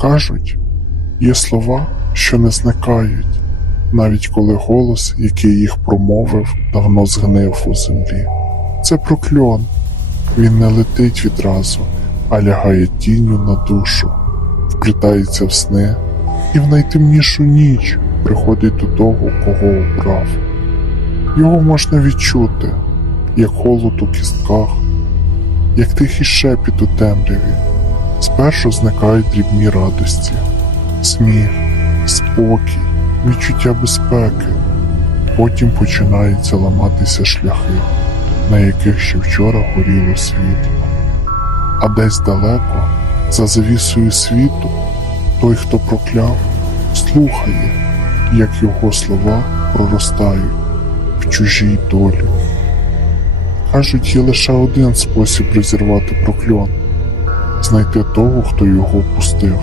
Кажуть, є слова, що не зникають, навіть коли голос, який їх промовив, давно згнив у землі. Це прокльон. Він не летить відразу, а лягає тінню на душу, вплітається в сни і в найтемнішу ніч приходить до того, кого обрав. Його можна відчути, як холод у кістках, як тихий шепіт у темряві. Спершу зникають дрібні радості, сміх, спокій, відчуття безпеки. Потім починаються ламатися шляхи, на яких ще вчора горіло світло. А десь далеко, за завісою світу, той, хто прокляв, слухає, як його слова проростають в чужій долі. Кажуть, є лише один спосіб розірвати прокльон знайти того, хто його пустив,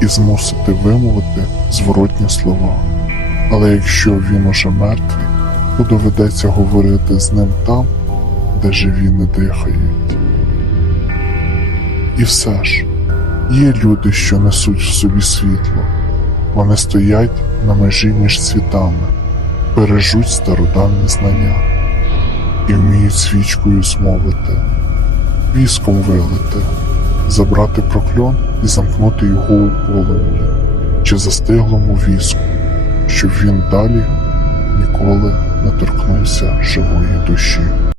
і змусити вимовити зворотні слова. Але якщо він уже мертвий, то доведеться говорити з ним там, де живі не дихають. І все ж є люди, що несуть в собі світло, вони стоять на межі між світами, бережуть стародавні знання і вміють свічкою змовити, віском вилити, забрати прокльон і замкнути його у полум'ї чи застиглому віску, щоб він далі ніколи не торкнувся живої душі.